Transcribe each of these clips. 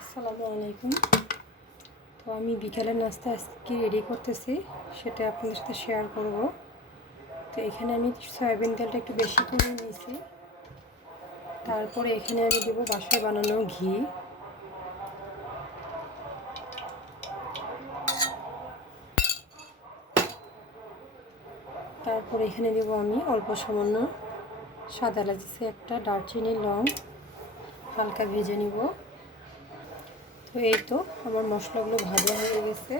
আসসালামু আলাইকুম। তো আমি বিকেলের নাস্তা আজকে রেডি করতেছি, সেটা আপনাদের সাথে শেয়ার করব। তো এখানে আমি সয়াবিন তেলটা একটু বেশি করে নিয়েছি। তারপরে এখানে আমি দেব বাসায় বানানো ঘি। তারপরে এখানে দেব আমি অল্প সামান্য সাদা এলাচ, একটা দারচিনি, লং হালকা ভেজে নিব। তো এই তো আমার মশলাগুলো ভাজা হয়ে গেছে।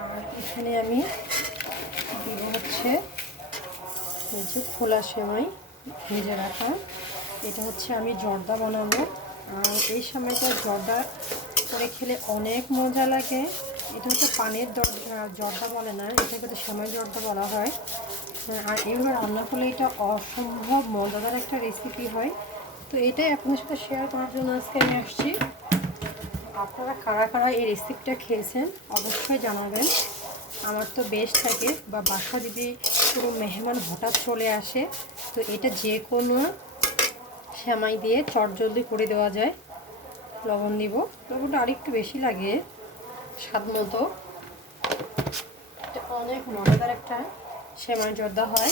আর এখানে আমি দিব হচ্ছে এই যে খোলা সেমাই ভেজে রাখা। এটা হচ্ছে আমি জর্দা বানাবো। আর এই সময়টা জর্দা করে খেলে অনেক মজা লাগে। এটা হচ্ছে পানের জর্দা বলে না, এটাকে তো সেমাই জর্দা বলা হয়। আর এভাবে রান্না করলে এটা অসম্ভব মজাদার একটা রেসিপি হয়। তো এটাই আপনাদের সাথে শেয়ার করার জন্য আজকে আমি আসছি। আপনারা কারা কারা এই রেসিপিটা খেয়েছেন অবশ্যই জানাবেন। আমার তো বেশ থাকে, বা বাসা যদি পুরো মেহমান হঠাৎ চলে আসে, তো এটা যে কোনো সেমাই দিয়ে চটজলদি করে দেওয়া যায়। লবণ দিব, লবণটা আরেকটু বেশি লাগে স্বাদ মতো। এটা অনেক মজাদার একটা সেমাই জর্দা হয়।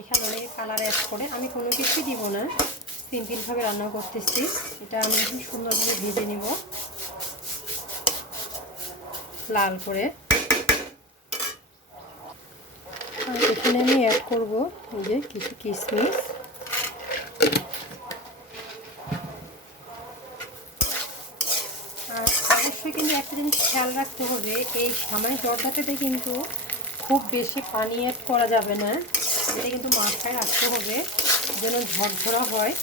এখানে অনেকে কালার অ্যাড করে, আমি কোনো কিছুই দিব না, সিম্পলভাবে রান্না করতেছি। এটা আমি এখন সুন্দরভাবে ভেজে নিব লাল করে। আর এখানে আমি অ্যাড করব এই যে কিছু কিশমিশ। আর অবশ্যই কিন্তু একটা জিনিস খেয়াল রাখতে হবে, এই সেমাই জর্দাটাতে কিন্তু খুব বেশি পানি অ্যাড করা যাবে না। এটা কিন্তু মাথায় রাখতে হবে যেন ঝরঝরা হয়।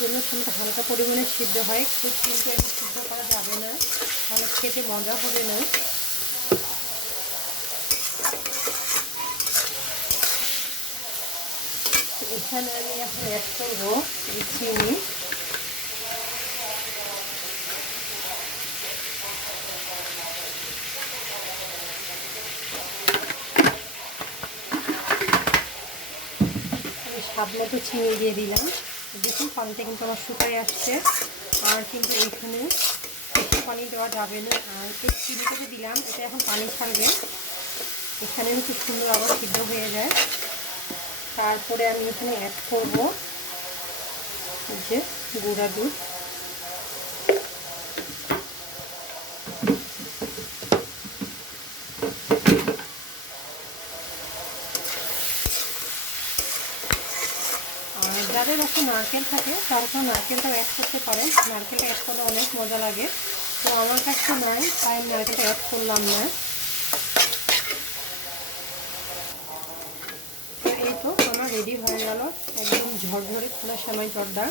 যেন সেটা হালকা পরিমাণে সিদ্ধ হয়, খুব কিন্তু একটু সিদ্ধ করা যাবে না, তাহলে খেতে মজা হবে না। এখানে আমি এখন অ্যাড করবো এই চিনি। আমি স্বাদ মতো চিনি দিয়ে দিলাম। দেখুন পানিটা কিন্তু আমার শুকায় আসছে। আর কিন্তু এইখানে বেশি পানি দেওয়া যাবে না। আর এই চিনিটা যে দিলাম, এটা এখন পানি ছাড়বে, এখানে খুব সুন্দর আবার সিদ্ধ হয়ে যায়। তারপরে আমি এখানে অ্যাড করবো যে গুঁড়া দুধ। আর যাদের বাসায় নারকেল থাকে তারা তো নারকেলটাও অ্যাড করতে পারেন, নারকেলটা অ্যাড করলে অনেক মজা লাগে। তো আমার কাছে নাই, তাই আমি নারকেলটা অ্যাড করলাম না। তো এই তো আমার রেডি হয়ে গেল একদম ঝরঝরে খোলা সেমাই জর্দা।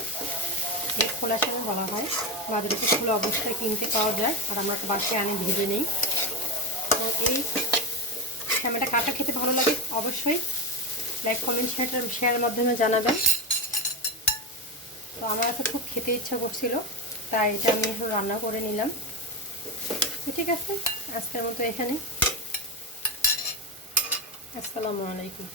এই খোলা সেমাই বলা হয়, বাজারে তো খোলা অবস্থায় কিনতে পাওয়া যায়, আর আমরা তো বাসায় আনে ভেজে নেই। তো এই সেমাইটা কাটা খেতে ভালো লাগে অবশ্যই লাইক কমেন্ট শেয়ারের মাধ্যমে জানাবেন। তো আমার কাছে খুব খেতে ইচ্ছা করছিল, তাই এটা আমি এখন রান্না করে নিলাম। তো ঠিক আছে, আজকের মতো এখানে। আসসালামু আলাইকুম।